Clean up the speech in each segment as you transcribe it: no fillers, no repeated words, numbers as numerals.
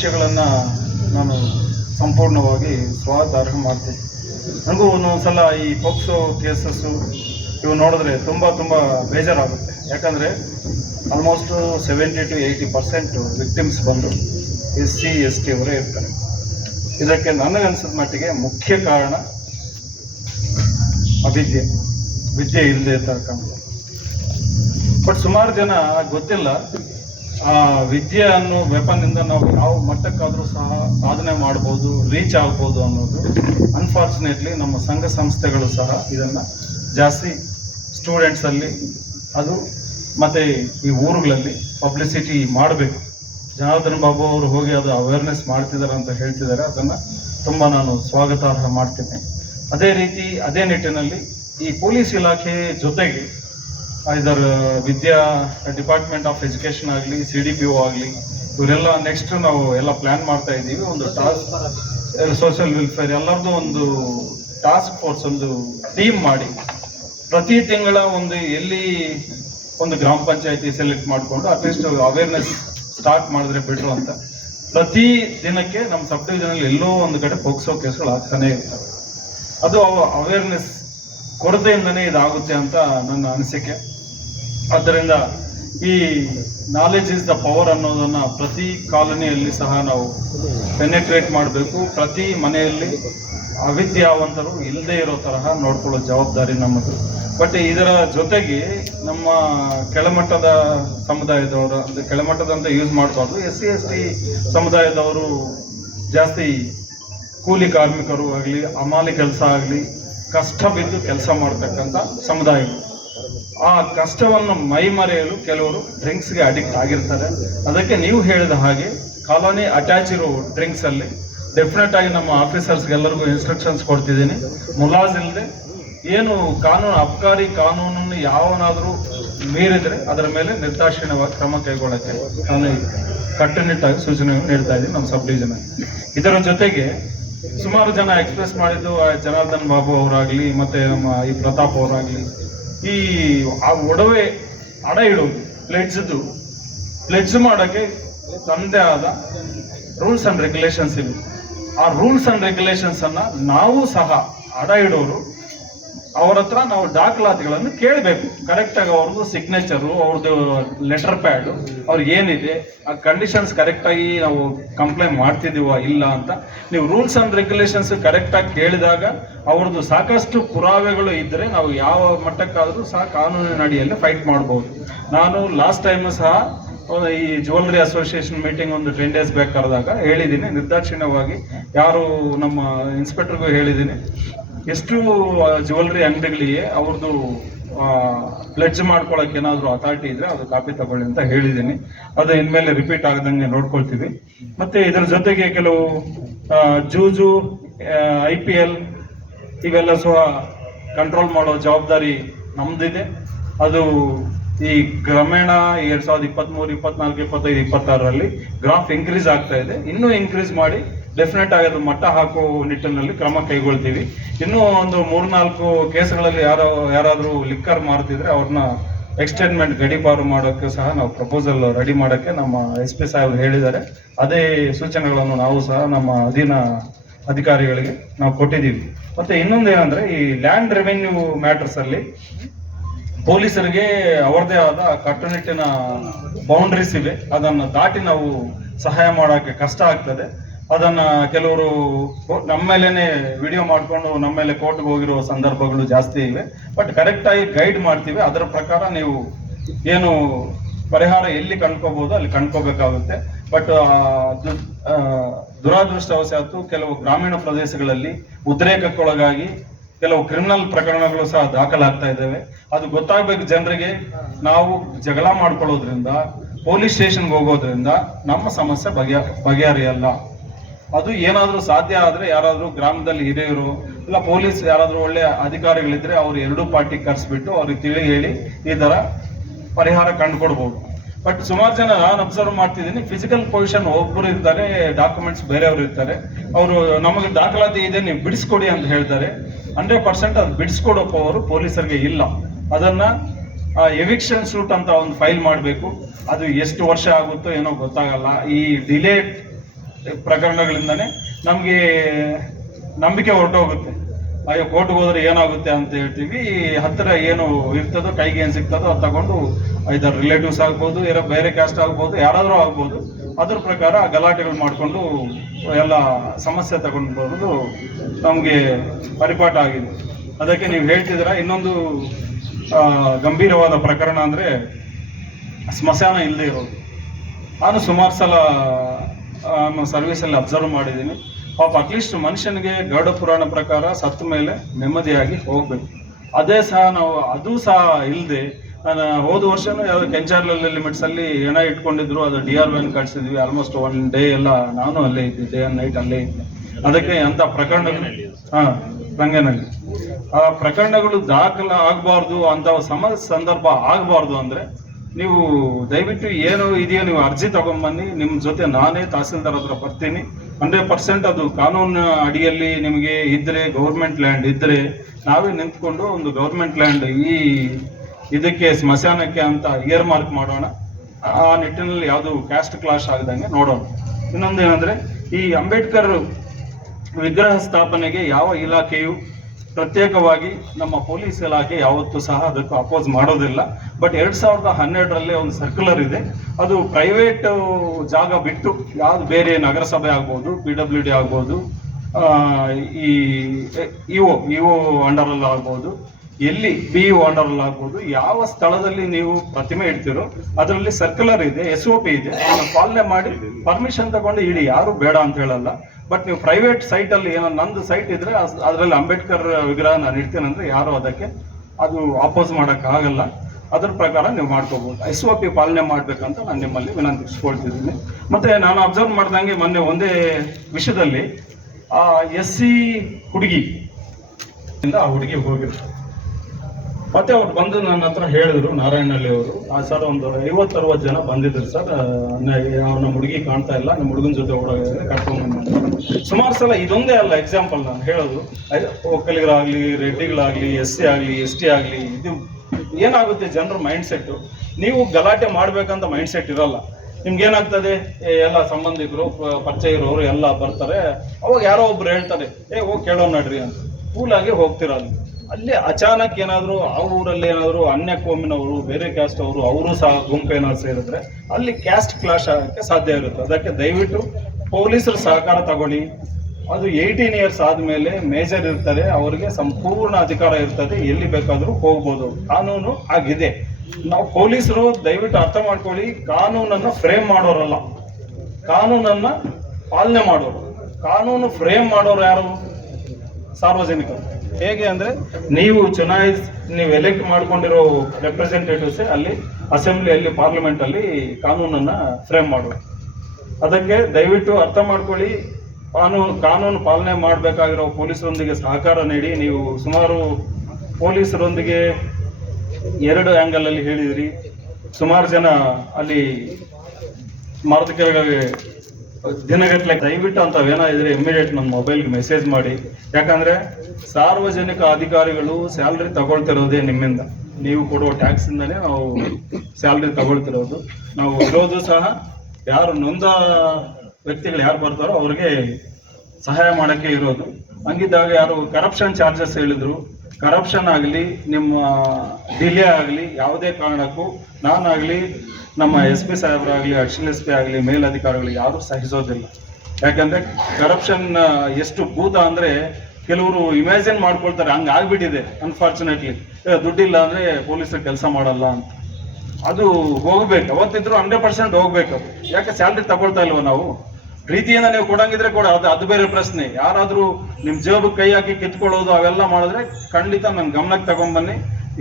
ವಿಷಯಗಳನ್ನು ನಾನು ಸಂಪೂರ್ಣವಾಗಿ ಸ್ವಾಗತಾರ್ಹ ಮಾಡ್ತೀನಿ. ನನಗೂ ಒಂದೊಂದು ಸಲ ಈ ಪೋಕ್ಸೋ ಕೇಸಸ್ಸು ಇವು ನೋಡಿದ್ರೆ ತುಂಬ ಬೇಜಾರಾಗುತ್ತೆ. ಯಾಕಂದರೆ ಆಲ್ಮೋಸ್ಟ್ 70 to 80% ವಿಕ್ಟಿಮ್ಸ್ ಬಂದು SC ST ಅವರೇ ಇರ್ತಾರೆ. ಇದಕ್ಕೆ ನನಗನ್ಸಿದ ಮಟ್ಟಿಗೆ ಮುಖ್ಯ ಕಾರಣ ವಿದ್ಯೆ ಇಲ್ಲದೆ ಇರ್ತಕ್ಕಂಥ. ಬಟ್ ಸುಮಾರು ಜನ ಗೊತ್ತಿಲ್ಲ ಆ ವಿದ್ಯೆ ಅನ್ನೋ ವೆಪನ್ನಿಂದ ನಾವು ಯಾವ ಮಟ್ಟಕ್ಕಾದರೂ ಸಹ ಸಾಧನೆ ಮಾಡ್ಬೋದು, ರೀಚ್ ಆಗ್ಬೋದು ಅನ್ನೋದು. ಅನ್ಫಾರ್ಚುನೇಟ್ಲಿ ನಮ್ಮ ಸಂಘ ಸಂಸ್ಥೆಗಳು ಸಹ ಇದನ್ನು ಜಾಸ್ತಿ ಸ್ಟೂಡೆಂಟ್ಸಲ್ಲಿ ಅದು ಮತ್ತು ಈ ಊರುಗಳಲ್ಲಿ ಪಬ್ಲಿಸಿಟಿ ಮಾಡಬೇಕು. ಜನಾರ್ದನ್ ಬಾಬು ಅವರು ಹೋಗಿ ಅದು ಅವೇರ್ನೆಸ್ ಮಾಡ್ತಿದ್ದಾರೆ ಅಂತ ಹೇಳ್ತಿದ್ದಾರೆ. ಅದನ್ನು ತುಂಬ ನಾನು ಸ್ವಾಗತಾರ್ಹ ಮಾಡ್ತೀನಿ. ಅದೇ ರೀತಿ ಅದೇ ನಿಟ್ಟಿನಲ್ಲಿ ಈ ಪೊಲೀಸ್ ಇಲಾಖೆ ಜೊತೆಗೆ ಇದರ ವಿದ್ಯಾ ಡಿಪಾರ್ಟ್ಮೆಂಟ್ ಆಫ್ ಎಜುಕೇಷನ್ ಆಗಲಿ, CDPO ಆಗಲಿ, ಇವರೆಲ್ಲ ನೆಕ್ಸ್ಟ್ ನಾವು ಎಲ್ಲ ಪ್ಲ್ಯಾನ್ ಮಾಡ್ತಾ ಇದ್ದೀವಿ. ಒಂದು ಸೋಷಿಯಲ್ ವೆಲ್ಫೇರ್ ಎಲ್ಲರದ್ದು ಒಂದು ಟಾಸ್ಕ್ ಫೋರ್ಸ್, ಒಂದು ಟೀಮ್ ಮಾಡಿ ಪ್ರತಿ ತಿಂಗಳ ಎಲ್ಲಿ ಒಂದು ಗ್ರಾಮ ಪಂಚಾಯತಿ ಸೆಲೆಕ್ಟ್ ಮಾಡಿಕೊಂಡು ಅಟ್ಲೀಸ್ಟ್ ಅವೇರ್ನೆಸ್ ಸ್ಟಾರ್ಟ್ ಮಾಡಿದ್ರೆ ಬೆಟ್ರು ಅಂತ. ಪ್ರತಿ ದಿನಕ್ಕೆ ನಮ್ಮ ಸಬ್ ಡಿವಿಷನಲ್ಲಿ ಎಲ್ಲೋ ಒಂದು ಕಡೆ ಪೋಕ್ಸೋ ಕೇಸ್ಗಳು ಆಗ್ತಾನೆ ಇರ್ತವೆ. ಅದು ಅವೇರ್ನೆಸ್ ಕೊರತೆಯಿಂದನೇ ಇದಾಗುತ್ತೆ ಅಂತ ನನ್ನ ಅನಿಸಿಕೆ. ಆದ್ದರಿಂದ ಈ ನಾಲೆಜ್ ಇಸ್ ದ ಪವರ್ ಅನ್ನೋದನ್ನು ಪ್ರತಿ ಕಾಲೋನಿಯಲ್ಲಿ ಸಹ ನಾವು ಪೆನೆಟ್ರೇಟ್ ಮಾಡಬೇಕು. ಪ್ರತಿ ಮನೆಯಲ್ಲಿ ಅವಿದ್ಯಾವಂತರು ಇಲ್ಲದೆ ಇರೋ ತರಹ ನೋಡ್ಕೊಳ್ಳೋ ಜವಾಬ್ದಾರಿ ನಮ್ಮದು. ಬಟ್ ಇದರ ಜೊತೆಗೆ ನಮ್ಮ ಕೆಳಮಟ್ಟದ ಸಮುದಾಯದವರು, ಅಂದರೆ ಕೆಳಮಟ್ಟದಂತ ಯೂಸ್ ಮಾಡಬಾರ್ದು, SC ST ಸಮುದಾಯದವರು ಜಾಸ್ತಿ ಕೂಲಿ ಕಾರ್ಮಿಕರು ಆಗಲಿ, ಹಮಾಲಿ ಕೆಲಸ ಆಗಲಿ, ಕಷ್ಟ ಬಿದ್ದು ಕೆಲಸ ಮಾಡ್ತಕ್ಕಂಥ ಸಮುದಾಯಗಳು. ಆ ಕಷ್ಟವನ್ನು ಮೈಮರೆಯಲು ಕೆಲವರು ಡ್ರಿಂಕ್ಸ್ಗೆ ಅಡಿಕ್ಟ್ ಆಗಿರ್ತಾರೆ. ಅದಕ್ಕೆ ನೀವು ಹೇಳಿದ ಹಾಗೆ ಕಾಲೋನಿ ಅಟ್ಯಾಚ್ ಇರೋ ಡ್ರಿಂಕ್ಸಲ್ಲಿ ಡೆಫಿನೆಟ್ ಆಗಿ ನಮ್ಮ ಆಫೀಸರ್ಸ್ಗೆಲ್ಲರಿಗೂ ಇನ್ಸ್ಟ್ರಕ್ಷನ್ಸ್ ಕೊಡ್ತಿದ್ದೀನಿ. ಮುಲಾಜಿಲ್ಲದೆ ಏನು ಕಾನೂನು, ಅಬ್ಕಾರಿ ಕಾನೂನನ್ನು ಯಾವನಾದರೂ ಮೀರಿದರೆ ಅದರ ಮೇಲೆ ನಿರ್ದಾಕ್ಷಿಣ್ಯವಾಗಿ ಕ್ರಮ ಕೈಗೊಳ್ಳೋಕ್ಕೆ ನಾನು ಕಟ್ಟುನಿಟ್ಟಾಗಿ ಸೂಚನೆಯನ್ನು ನೀಡ್ತಾ ಇದ್ದೀನಿ ನಮ್ಮ ಸಬ್ ಡಿವಿಷನಲ್ಲಿ. ಇದರ ಜೊತೆಗೆ ಸುಮಾರು ಜನ ಎಕ್ಸ್ಪ್ರೆಸ್ ಮಾಡಿದ್ದು ಜನಾರ್ದನ್ ಬಾಬು ಅವರಾಗಲಿ ಮತ್ತು ನಮ್ಮ ಈ ಪ್ರತಾಪ್ ಅವರಾಗಲಿ, ಈ ಒಡವೆ ಅಡ ಇಡೋದು, ಪ್ಲೆಡ್ಜ್ ಮಾಡೋಕ್ಕೆ ತನ್ನದೇ ಆದ ರೂಲ್ಸ್ ಆ್ಯಂಡ್ ರೆಗ್ಯುಲೇಷನ್ಸ್ ಇವೆ. ಆ ರೂಲ್ಸ್ ಆ್ಯಂಡ್ ರೆಗ್ಯುಲೇಷನ್ಸನ್ನು ನಾವು ಸಹ ಅಡ ಇಡೋರು ಅವ್ರ ಹತ್ರ ನಾವು ದಾಖಲಾತಿಗಳನ್ನು ಕೇಳಬೇಕು. ಕರೆಕ್ಟಾಗಿ ಅವ್ರದ್ದು ಸಿಗ್ನೇಚರು, ಅವ್ರದ್ದು ಲೆಟರ್ ಪ್ಯಾಡು, ಅವ್ರಿಗೆ ಏನಿದೆ ಆ ಕಂಡೀಷನ್ಸ್ ಕರೆಕ್ಟಾಗಿ ನಾವು ಕಂಪ್ಲೇಂಟ್ ಮಾಡ್ತಿದ್ದೀವ ಇಲ್ಲ ಅಂತ ನೀವು ರೂಲ್ಸ್ ಆ್ಯಂಡ್ ರೆಗ್ಯುಲೇಷನ್ಸ್ ಕರೆಕ್ಟಾಗಿ ಕೇಳಿದಾಗ ಅವ್ರದ್ದು ಸಾಕಷ್ಟು ಪುರಾವೆಗಳು ಇದ್ದರೆ ನಾವು ಯಾವ ಮಟ್ಟಕ್ಕಾದರೂ ಸಹ ಕಾನೂನಿನ ಅಡಿಯಲ್ಲಿ ಫೈಟ್ ಮಾಡ್ಬೋದು. ನಾನು ಲಾಸ್ಟ್ ಟೈಮ್ ಸಹ ಈ ಜ್ಯುವೆಲ್ರಿ ಅಸೋಸಿಯೇಷನ್ ಮೀಟಿಂಗ್ ಒಂದು 10 days ಬ್ಯಾಕ್ ಕರೆದಾಗ ಹೇಳಿದ್ದೀನಿ, ನಿರ್ದಾಕ್ಷಿಣ್ಯವಾಗಿ ಯಾರು ನಮ್ಮ ಇನ್ಸ್ಪೆಕ್ಟರ್ಗೂ ಹೇಳಿದ್ದೀನಿ, ಎಷ್ಟು ಜ್ಯುವೆಲ್ರಿ ಅಂಗಡಿಗಳಿಗೆ ಅವ್ರದ್ದು ಪ್ಲೆಡ್ಜ್ ಮಾಡ್ಕೊಳ್ಳೋಕೆ ಏನಾದರೂ ಅಥಾರಿಟಿ ಇದ್ರೆ ಅದು ಕಾಪಿ ತಗೊಳ್ಳಿ ಅಂತ ಹೇಳಿದ್ದೀನಿ. ಅದು ಇನ್ಮೇಲೆ ರಿಪೀಟ್ ಆಗದಂಗೆ ನೋಡ್ಕೊಳ್ತೀವಿ. ಮತ್ತು ಇದರ ಜೊತೆಗೆ ಕೆಲವು ಜೂಜು, IPL ಇವೆಲ್ಲ ಸಹ ಕಂಟ್ರೋಲ್ ಮಾಡೋ ಜವಾಬ್ದಾರಿ ನಮ್ದಿದೆ. ಅದು ಈ ಕ್ರಮೇಣ 2023, 24, 25, 26ರಲ್ಲಿ ಗ್ರಾಫ್ ಇನ್ಕ್ರೀಸ್ ಆಗ್ತಾ ಇದೆ. ಇನ್ನೂ ಇನ್ಕ್ರೀಸ್ ಮಾಡಿ ಡೆಫಿನೆಟ್ ಆಗಿ ಅದು ಮಟ್ಟ ಹಾಕೋ ನಿಟ್ಟಿನಲ್ಲಿ ಕ್ರಮ ಕೈಗೊಳ್ತೀವಿ. ಇನ್ನೂ ಒಂದು 3-4 ಕೇಸ್ಗಳಲ್ಲಿ ಯಾರಾದರೂ ಲಿಕ್ಕರ್ ಮಾರ್ತಿದ್ರೆ ಅವ್ರನ್ನ ಎಕ್ಸ್ಟೆನ್ಮೆಂಟ್ ಗಡೀಪಾರು ಮಾಡೋಕ್ಕೆ ಸಹ ನಾವು ಪ್ರಪೋಸಲ್ ರೆಡಿ ಮಾಡೋಕ್ಕೆ ನಮ್ಮ SP ಸಾಹೇಬರು ಹೇಳಿದ್ದಾರೆ. ಅದೇ ಸೂಚನೆಗಳನ್ನು ನಾವು ಸಹ ನಮ್ಮ ಅಧೀನ ಅಧಿಕಾರಿಗಳಿಗೆ ನಾವು ಕೊಟ್ಟಿದ್ದೀವಿ. ಮತ್ತು ಇನ್ನೊಂದು ಏನಂದರೆ, ಈ ಲ್ಯಾಂಡ್ ರೆವೆನ್ಯೂ ಮ್ಯಾಟರ್ಸಲ್ಲಿ ಪೊಲೀಸರಿಗೆ ಅವರದೇ ಆದ ಕಟ್ಟುನಿಟ್ಟಿನ ಬೌಂಡ್ರೀಸ್ ಇವೆ. ಅದನ್ನು ದಾಟಿ ನಾವು ಸಹಾಯ ಮಾಡೋಕ್ಕೆ ಕಷ್ಟ ಆಗ್ತದೆ. ಅದನ್ನು ಕೆಲವರು ನಮ್ಮ ಮೇಲೇ ವಿಡಿಯೋ ಮಾಡಿಕೊಂಡು ನಮ್ಮ ಮೇಲೆ ಕೋರ್ಟ್ಗೆ ಹೋಗಿರೋ ಸಂದರ್ಭಗಳು ಜಾಸ್ತಿ ಇವೆ. ಬಟ್ ಕರೆಕ್ಟಾಗಿ ಗೈಡ್ ಮಾಡ್ತೀವಿ. ಅದರ ಪ್ರಕಾರ ನೀವು ಏನು ಪರಿಹಾರ ಎಲ್ಲಿ ಕಂಡ್ಕೋಬೋದು ಅಲ್ಲಿ ಕಂಡ್ಕೋಬೇಕಾಗುತ್ತೆ. ಬಟ್ ದುರಾದೃಷ್ಟವಶಾತ್ತು ಕೆಲವು ಗ್ರಾಮೀಣ ಪ್ರದೇಶಗಳಲ್ಲಿ ಉದ್ರೇಕಕ್ಕೊಳಗಾಗಿ ಕೆಲವು ಕ್ರಿಮಿನಲ್ ಪ್ರಕರಣಗಳು ಸಹ ದಾಖಲಾಗ್ತಾ ಇದ್ದಾವೆ. ಅದು ಗೊತ್ತಾಗಬೇಕು ಜನರಿಗೆ. ನಾವು ಜಗಳ ಮಾಡ್ಕೊಳ್ಳೋದ್ರಿಂದ, ಪೊಲೀಸ್ ಸ್ಟೇಷನ್ಗೆ ಹೋಗೋದ್ರಿಂದ ನಮ್ಮ ಸಮಸ್ಯೆ ಬಗೆಹರಿಯಲ್ಲ. ಅದು ಏನಾದರೂ ಸಾಧ್ಯ ಆದರೆ ಯಾರಾದರೂ ಗ್ರಾಮದಲ್ಲಿ ಹಿರಿಯರು ಇಲ್ಲ ಪೊಲೀಸ್ ಯಾರಾದರೂ ಒಳ್ಳೆಯ ಅಧಿಕಾರಿಗಳಿದ್ರೆ ಅವ್ರು 2 ಪಾರ್ಟಿ ಕರೆಸ್ಬಿಟ್ಟು ಅವ್ರಿಗೆ ತಿಳಿ ಹೇಳಿ ಈ ಥರ ಪರಿಹಾರ ಕಂಡುಕೊಡ್ಬೋದು. ಬಟ್ ಸುಮಾರು ಜನ ನಾನು ಅಬ್ಸರ್ವ್ ಮಾಡ್ತಿದ್ದೀನಿ, ಫಿಸಿಕಲ್ ಪೊಸಿಷನ್ ಒಬ್ಬರು ಇರ್ತಾರೆ, ಡಾಕ್ಯುಮೆಂಟ್ಸ್ ಬೇರೆಯವರು ಇರ್ತಾರೆ. ಅವರು ನಮಗೆ ದಾಖಲಾತಿ ಇದೆ ನೀವು ಬಿಡಿಸ್ಕೊಡಿ ಅಂತ ಹೇಳ್ತಾರೆ. 100% ಅದು ಬಿಡಿಸ್ಕೊಡೋ ಪವರು ಪೊಲೀಸರಿಗೆ ಇಲ್ಲ. ಅದನ್ನು ಎವಿಕ್ಷನ್ ಸೂಟ್ ಅಂತ ಒಂದು ಫೈಲ್ ಮಾಡಬೇಕು. ಅದು ಎಷ್ಟು ವರ್ಷ ಆಗುತ್ತೋ ಏನೋ ಗೊತ್ತಾಗಲ್ಲ. ಈ ಡಿಲೇ ಪ್ರಕರಣಗಳಿಂದನೇ ನಮಗೆ ನಂಬಿಕೆ ಹೊರಟೋಗುತ್ತೆ. ಅಯ್ಯೋ ಕೋರ್ಟ್ಗೆ ಹೋದ್ರೆ ಏನಾಗುತ್ತೆ ಅಂತ ಹೇಳ್ತೀವಿ. ಹತ್ತಿರ ಏನು ಇರ್ತದೋ, ಕೈಗೆ ಏನು ಸಿಗ್ತದೋ ಅದು ತಗೊಂಡು ಇದರ ರಿಲೇಟಿವ್ಸ್ ಆಗ್ಬೋದು, ಬೇರೆ ಕ್ಯಾಸ್ಟ್ ಆಗ್ಬೋದು, ಯಾರಾದರೂ ಆಗ್ಬೋದು, ಅದ್ರ ಪ್ರಕಾರ ಗಲಾಟೆಗಳು ಮಾಡಿಕೊಂಡು ಎಲ್ಲ ಸಮಸ್ಯೆ ತಗೊಂಡು ಬರೋದು ನಮಗೆ ಪರಿಪಾಠ ಆಗಿದೆ. ಅದಕ್ಕೆ ನೀವು ಹೇಳ್ತಿದ್ದೀರಾ. ಇನ್ನೊಂದು ಗಂಭೀರವಾದ ಪ್ರಕರಣ ಅಂದರೆ ಸ್ಮಶಾನ ಇಲ್ಲದೆ ಇರೋದು. ನಾನು ಸುಮಾರು ಸಲ ಸರ್ವಿಸಲ್ಲಿ ಅಬ್ಸರ್ವ್ ಮಾಡಿದ್ದೀನಿ. ಪಾಪ ಅಟ್ಲೀಸ್ಟ್ ಮನುಷ್ಯನಿಗೆ ಗರುಡ ಪುರಾಣ ಪ್ರಕಾರ ಸತ್ತ ಮೇಲೆ ನೆಮ್ಮದಿಯಾಗಿ ಹೋಗ್ಬೇಕು. ಅದು ಸಹ ಇಲ್ಲದೆ, ನಾನು ಹೋದ ವರ್ಷನೂ ಯಾವುದು ಕೆಂಚಾರ್ಲಲ್ಲಿ ಲಿಮಿಟ್ಸಲ್ಲಿ ಹೆಣ ಇಟ್ಕೊಂಡಿದ್ರು, ಅದು DRY ಕಟ್ಸಿದ್ವಿ. ಆಲ್ಮೋಸ್ಟ್ 1 ಡೇ ಎಲ್ಲ ನಾನು ಅಲ್ಲೇ ಇದ್ದೆ, ಡೇ ಆ್ಯಂಡ್ ನೈಟ್ ಅಲ್ಲೇ ಇದ್ದೆ. ಅದಕ್ಕೆ ಅಂಥ ಪ್ರಕರಣಗಳು ರಂಗನಲ್ಲಿ ಆ ಪ್ರಕರಣಗಳು ದಾಖಲ ಆಗಬಾರ್ದು, ಅಂಥ ಸಂದರ್ಭ ಆಗಬಾರ್ದು ಅಂದರೆ ನೀವು ದಯವಿಟ್ಟು ಏನು ಇದೆಯೋ ನೀವು ಅರ್ಜಿ ತಗೊಂಬನ್ನಿ. ನಿಮ್ಮ ಜೊತೆ ನಾನೇ ತಹಸೀಲ್ದಾರ್ ಹತ್ರ ಬರ್ತೀನಿ. 100% ಅದು ಕಾನೂನು ಅಡಿಯಲ್ಲಿ ನಿಮಗೆ ಇದ್ದರೆ, ಗೌರ್ಮೆಂಟ್ ಲ್ಯಾಂಡ್ ಇದ್ದರೆ ನಾವೇ ನಿಂತ್ಕೊಂಡು ಒಂದು ಗೌರ್ಮೆಂಟ್ ಲ್ಯಾಂಡ್ ಇದಕ್ಕೆ ಸ್ಮಶಾನಕ್ಕೆ ಅಂತ ಇಯರ್ ಮಾರ್ಕ್ ಮಾಡೋಣ. ಆ ನಿಟ್ಟಿನಲ್ಲಿ ಯಾವುದು ಕ್ಯಾಸ್ಟ್ ಕ್ಲಾಶ್ ಆಗದಂಗೆ ನೋಡೋಣ. ಇನ್ನೊಂದು ಏನಂದರೆ, ಈ ಅಂಬೇಡ್ಕರ್ ವಿಗ್ರಹ ಸ್ಥಾಪನೆಗೆ ಯಾವ ಇಲಾಖೆಯು ಪ್ರತ್ಯೇಕವಾಗಿ ನಮ್ಮ ಪೊಲೀಸ್ ಇಲಾಖೆ ಯಾವತ್ತೂ ಸಹ ಅದಕ್ಕೆ ಅಪೋಸ್ ಮಾಡೋದಿಲ್ಲ. ಬಟ್ 2012ರಲ್ಲಿ ಒಂದು ಸರ್ಕ್ಯುಲರ್ ಇದೆ. ಅದು ಪ್ರೈವೇಟ್ ಜಾಗ ಬಿಟ್ಟು ಯಾವುದು ಬೇರೆ ನಗರಸಭೆ ಆಗ್ಬೋದು, PWD ಆಗ್ಬೋದು, ಈ ಇಒ ಅಂಡರಲ್ಲಿ ಆಗ್ಬೋದು, ಎಲ್ಲಿ BU ಅಂಡರಲ್ಲಿ ಆಗ್ಬೋದು, ಯಾವ ಸ್ಥಳದಲ್ಲಿ ನೀವು ಪ್ರತಿಮೆ ಇಡ್ತೀರೋ ಅದರಲ್ಲಿ ಸರ್ಕ್ಯುಲರ್ ಇದೆ, SOP ಇದೆ. ಅದನ್ನು ಪಾಲನೆ ಮಾಡಿ ಪರ್ಮಿಷನ್ ತಗೊಂಡು ಇಡಿ. ಯಾರು ಬೇಡ ಅಂತ ಹೇಳಲ್ಲ. ಬಟ್ ನೀವು ಪ್ರೈವೇಟ್ ಸೈಟಲ್ಲಿ ಏನೋ ನಂದು ಸೈಟ್ ಇದ್ರೆ ಅದರಲ್ಲಿ ಅಂಬೇಡ್ಕರ್ ವಿಗ್ರಹ ನಾನು ಇಡ್ತೀನಿ ಅಂದರೆ ಯಾರು ಅದಕ್ಕೆ ಅದು ಅಪೋಸ್ ಮಾಡೋಕ್ಕಾಗಲ್ಲ. ಅದ್ರ ಪ್ರಕಾರ ನೀವು ಮಾಡ್ಕೋಬೋದು. SOP ಪಾಲನೆ ಮಾಡಬೇಕಂತ ನಾನು ನಿಮ್ಮಲ್ಲಿ ವಿನಂತಿಸ್ಕೊಳ್ತಿದ್ದೀನಿ. ಮತ್ತು ನಾನು ಅಬ್ಸರ್ವ್ ಮಾಡ್ದಂಗೆ ಮೊನ್ನೆ ಒಂದೇ ವಿಷಯದಲ್ಲಿ SC ಹುಡುಗಿ ಆ ಹುಡುಗಿ ಹೋಗಿರ್ತಾರೆ. ಮತ್ತೆ ಅವ್ರು ಬಂದು ನನ್ನ ಹತ್ರ ಹೇಳಿದ್ರು, ನಾರಾಯಣಹಳ್ಳಿ ಅವರು, ಸರ್ ಒಂದು 50-60 ಜನ ಬಂದಿದ್ರು ಸರ್, ನಮ್ಮ ಹುಡುಗಿ ಕಾಣ್ತಾ ಇಲ್ಲ, ನಮ್ಮ ಹುಡುಗನ ಜೊತೆ ಓಡೋಗಿದ್ರೆ ಕರ್ಕೊಂಡು. ಸುಮಾರು ಸಲ ಇದೊಂದೇ ಅಲ್ಲ ಎಕ್ಸಾಂಪಲ್ ನಾನು ಹೇಳೋದು. ಒಕ್ಕಲಿಗರಾಗಲಿ, ರೆಡ್ಡಿಗಳಾಗಲಿ, SC ಆಗಲಿ, ST ಆಗಲಿ, ಇದು ಏನಾಗುತ್ತೆ ಜನರ ಮೈಂಡ್ ಸೆಟ್ಟು. ನೀವು ಗಲಾಟೆ ಮಾಡ್ಬೇಕಂತ ಮೈಂಡ್ ಸೆಟ್ ಇರಲ್ಲ. ನಿಮ್ಗೆ ಏನಾಗ್ತದೆ, ಎಲ್ಲ ಸಂಬಂಧಿಕರು ಪರಿಚಯ ಇರೋರು ಎಲ್ಲ ಬರ್ತಾರೆ. ಅವಾಗ ಯಾರೋ ಒಬ್ರು ಹೇಳ್ತಾರೆ, ಹೋಗಿ ಕೇಳೋ ನಡ್ರಿ ಅಂತ. ಕೂಲಾಗಿ ಹೋಗ್ತಿರಲ್ಲ. ಅಲ್ಲಿ ಅಚಾನಕ್ ಏನಾದರೂ ಆ ಊರಲ್ಲಿ ಏನಾದರೂ ಅನ್ಯ ಕೋಮಿನವರು, ಬೇರೆ ಕ್ಯಾಸ್ಟ್ ಅವರು ಸಹ ಗುಂಪು ಏನಾದ್ರು ಸೇರಿದ್ರೆ ಅಲ್ಲಿ ಕ್ಯಾಸ್ಟ್ ಕ್ಲಾಶ್ ಆಗೋಕ್ಕೆ ಸಾಧ್ಯ ಇರುತ್ತೆ. ಅದಕ್ಕೆ ದಯವಿಟ್ಟು ಪೊಲೀಸರು ಸಹಕಾರ ತಗೊಳ್ಳಿ. ಅದು 18 ಇಯರ್ಸ್ ಆದಮೇಲೆ ಮೇಜರ್ ಇರ್ತಾರೆ, ಅವರಿಗೆ ಸಂಪೂರ್ಣ ಅಧಿಕಾರ ಇರ್ತದೆ, ಎಲ್ಲಿ ಬೇಕಾದರೂ ಹೋಗ್ಬೋದು. ಕಾನೂನು ಆಗಿದೆ. ನಾವು ಪೊಲೀಸರು ದಯವಿಟ್ಟು ಅರ್ಥ ಮಾಡ್ಕೊಳ್ಳಿ, ಕಾನೂನನ್ನು ಫ್ರೇಮ್ ಮಾಡೋರಲ್ಲ, ಕಾನೂನನ್ನು ಪಾಲನೆ ಮಾಡೋರು. ಕಾನೂನು ಫ್ರೇಮ್ ಮಾಡೋರು ಯಾರು? ಸಾರ್ವಜನಿಕರು. ಹೇಗೆ ಅಂದರೆ, ನೀವು ನೀವು ಎಲೆಕ್ಟ್ ಮಾಡ್ಕೊಂಡಿರೋ ರೆಪ್ರೆಸೆಂಟೇಟಿವ್ಸೇ ಅಲ್ಲಿ ಅಸೆಂಬ್ಲಿಯಲ್ಲಿ, ಪಾರ್ಲಿಮೆಂಟಲ್ಲಿ ಕಾನೂನನ್ನು ಫ್ರೇಮ್ ಮಾಡೋರು. ಅದಕ್ಕೆ ದಯವಿಟ್ಟು ಅರ್ಥ ಮಾಡ್ಕೊಳ್ಳಿ. ಕಾನೂನು ಪಾಲನೆ ಮಾಡಬೇಕಾಗಿರೋ ಪೊಲೀಸರೊಂದಿಗೆ ಸಹಕಾರ ನೀಡಿ. ನೀವು ಸುಮಾರು ಪೊಲೀಸರೊಂದಿಗೆ 2 ಆ್ಯಂಗಲಲ್ಲಿ ಹೇಳಿದ್ರಿ. ಸುಮಾರು ಜನ ಅಲ್ಲಿ ಮರದ ಕೆಳಗೆ ದಿನಗಟ್ಟಲೆ. ದಯವಿಟ್ಟು ಅಂಥವೇನಾದ್ರೆ ಇಮಿಡಿಯೇಟ್ ನನ್ನ ಮೊಬೈಲ್ಗೆ ಮೆಸೇಜ್ ಮಾಡಿ. ಯಾಕಂದರೆ ಸಾರ್ವಜನಿಕ ಅಧಿಕಾರಿಗಳು ಸ್ಯಾಲ್ರಿ ತಗೊಳ್ತಿರೋದೇ ನಿಮ್ಮಿಂದ, ನೀವು ಕೊಡುವ ಟ್ಯಾಕ್ಸಿಂದನೇ ನಾವು ಸ್ಯಾಲ್ರಿ ತಗೊಳ್ತಿರೋದು. ನಾವು ಇರೋದು ಸಹ ಯಾರು ನೊಂದ ವ್ಯಕ್ತಿಗಳು ಯಾರು ಬರ್ತಾರೋ ಅವ್ರಿಗೆ ಸಹಾಯ ಮಾಡೋಕ್ಕೆ ಇರೋದು. ಹಂಗಿದ್ದಾಗ ಯಾರು ಕರಪ್ಷನ್ ಚಾರ್ಜಸ್ ಹೇಳಿದ್ರು, ಕರಪ್ಷನ್ ಆಗಲಿ, ನಿಮ್ಮ ಡಿಲೇ ಆಗಲಿ, ಯಾವುದೇ ಕಾರಣಕ್ಕೂ ನಾನಾಗಲಿ, ನಮ್ಮ SP ಸಾಹೇಬರಾಗಲಿ, ಅಡಿಷನಲ್ SP ಆಗಲಿ, ಮೇಲಧಿಕಾರಿಗಳು ಯಾರೂ ಸಹಿಸೋದಿಲ್ಲ. ಯಾಕಂದರೆ ಕರಪ್ಷನ್ ಎಷ್ಟು ಭೂತ ಅಂದರೆ ಕೆಲವರು ಇಮ್ಯಾಜಿನ್ ಮಾಡ್ಕೊಳ್ತಾರೆ. ಹಂಗೆ ಆಗ್ಬಿಟ್ಟಿದೆ ಅನ್ಫಾರ್ಚುನೇಟ್ಲಿ. ದುಡ್ಡಿಲ್ಲ ಅಂದರೆ ಪೊಲೀಸರು ಕೆಲಸ ಮಾಡಲ್ಲ ಅಂತ. ಅದು ಹೋಗ್ಬೇಕು, ಅವತ್ತಿದ್ರು 100% ಹೋಗ್ಬೇಕು. ಯಾಕೆ ಸ್ಯಾಲ್ರಿ ತಗೊಳ್ತಾ ಇಲ್ವ ನಾವು? ಪ್ರೀತಿಯಿಂದ ನೀವು ಕೊಡಂಗಿದ್ರೆ ಅದು ಬೇರೆ ಪ್ರಶ್ನೆ. ಯಾರಾದರೂ ನಿಮ್ಮ ಜೇಬಿಗೆ ಕೈ ಹಾಕಿ ಕಿತ್ಕೊಳ್ಳೋದು ಅವೆಲ್ಲ ಮಾಡಿದ್ರೆ ಖಂಡಿತ ನನ್ನ ಗಮನಕ್ಕೆ ತಗೊಂಡ್ಬನ್ನಿ.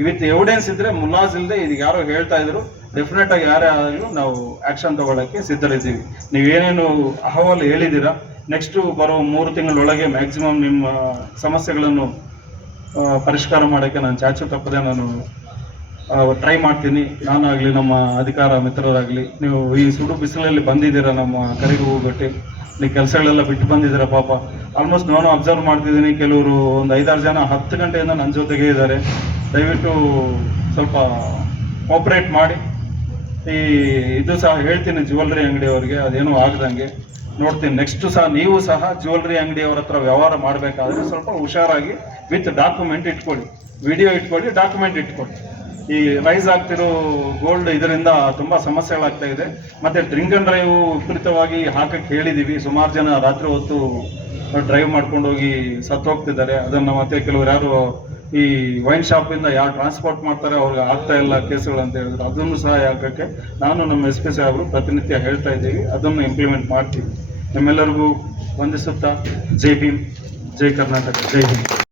ವಿತ್ ಎವಿಡೆನ್ಸ್ ಇದ್ರೆ, ಮುಲಾಜ್ ಇಲ್ಲದೆ ಇದು ಯಾರೋ ಹೇಳ್ತಾ ಇದ್ರು, ಡೆಫಿನೆಟ್ ಆಗಿ ಯಾರೇ ಆದರೂ ನಾವು ಆ್ಯಕ್ಷನ್ ತಗೊಳ್ಳೋಕ್ಕೆ ಸಿದ್ಧರಿದ್ದೀವಿ. ನೀವೇನೇನು ಅಹವಾಲು ಹೇಳಿದ್ದೀರಾ, ನೆಕ್ಸ್ಟು ಬರೋ 3 ತಿಂಗಳೊಳಗೆ ಮ್ಯಾಕ್ಸಿಮಮ್ ನಿಮ್ಮ ಸಮಸ್ಯೆಗಳನ್ನು ಪರಿಷ್ಕಾರ ಮಾಡೋಕ್ಕೆ ನಾನು ಚಾಚು ತಪ್ಪದೆ ನಾನು ಟ್ರೈ ಮಾಡ್ತೀನಿ. ನಾನಾಗಲಿ, ನಮ್ಮ ಅಧಿಕಾರ ಮಿತ್ರರಾಗಲಿ. ನೀವು ಈ ಸುಡು ಬಿಸಿಲಲ್ಲಿ ಬಂದಿದ್ದೀರಾ, ನಮ್ಮ ಕರೆಗೆ ಹೋಗ್ಬಿಟ್ಟು ನೀವು ಕೆಲಸಗಳೆಲ್ಲ ಬಿಟ್ಟು ಬಂದಿದ್ದೀರಾ. ಪಾಪ ಆಲ್ಮೋಸ್ಟ್ ನಾನು ಅಬ್ಸರ್ವ್ ಮಾಡ್ತಿದ್ದೀನಿ, ಕೆಲವರು ಒಂದು 5-6 ಜನ 10 ಗಂಟೆಯಿಂದ ನನ್ನ ಜೊತೆಗೆ ಇದ್ದಾರೆ. ದಯವಿಟ್ಟು ಸ್ವಲ್ಪ ಕೋಆಪ್ರೇಟ್ ಮಾಡಿ. ಇದು ಸಹ ಹೇಳ್ತೀನಿ ಜ್ಯುವೆಲ್ರಿ ಅಂಗಡಿಯವರಿಗೆ, ಅದೇನೂ ಆಗದಂಗೆ ನೋಡ್ತೀನಿ. ನೆಕ್ಸ್ಟ್ ಸಹ ನೀವು ಸಹ ಜ್ಯುವೆಲ್ರಿ ಅಂಗಡಿಯವರ ಹತ್ರ ವ್ಯವಹಾರ ಮಾಡಬೇಕಾದ್ರೆ ಸ್ವಲ್ಪ ಹುಷಾರಾಗಿ ವಿತ್ ಡಾಕ್ಯುಮೆಂಟ್ ಇಟ್ಕೊಳ್ಳಿ, ವಿಡಿಯೋ ಇಟ್ಕೊಳ್ಳಿ, ಡಾಕ್ಯುಮೆಂಟ್ ಇಟ್ಕೊಳ್ಳಿ. ಈ ರೈಸ್ ಆಗ್ತಿರೋ ಗೋಲ್ಡ್ ಇದರಿಂದ ತುಂಬಾ ಸಮಸ್ಯೆಗಳಾಗ್ತಾ ಇದೆ. ಮತ್ತೆ ಡ್ರಿಂಕ್ ಅಂಡ್ ಡ್ರೈವ್ ವಿಪರೀತವಾಗಿ ಹಾಕಕ್ಕೆ ಹೇಳಿದೀವಿ. ಸುಮಾರು ಜನ ರಾತ್ರಿ ಹೊತ್ತು ಡ್ರೈವ್ ಮಾಡ್ಕೊಂಡು ಹೋಗಿ ಸತ್ತು ಹೋಗ್ತಿದ್ದಾರೆ. ಅದನ್ನ ಮತ್ತೆ ಕೆಲವರು ಯಾರು ಈ ವೈನ್ ಶಾಪ್ ಇಂದ ಯಾರು ಟ್ರಾನ್ಸ್ಪೋರ್ಟ್ ಮಾಡ್ತಾರೆ ಅವ್ರಿಗೆ ಆಗ್ತಾ ಇಲ್ಲ ಕೇಸುಗಳು ಅಂತ ಹೇಳಿದ್ರು. ಅದನ್ನು ಸಹ ಯಾಕಕ್ಕೆ ನಾನು ನಮ್ಮ SP ಸಾಹೇಬರು ಪ್ರತಿನಿತ್ಯ ಹೇಳ್ತಾ ಇದ್ದೀವಿ, ಅದನ್ನು ಇಂಪ್ಲಿಮೆಂಟ್ ಮಾಡ್ತೀವಿ. ನಿಮ್ಮೆಲ್ಲರಿಗೂ ವಂದಿಸುತ್ತಾ ಜೈ ಭೀಮ್, ಜೈ ಕರ್ನಾಟಕ, ಜೈ ಹಿಂದ್.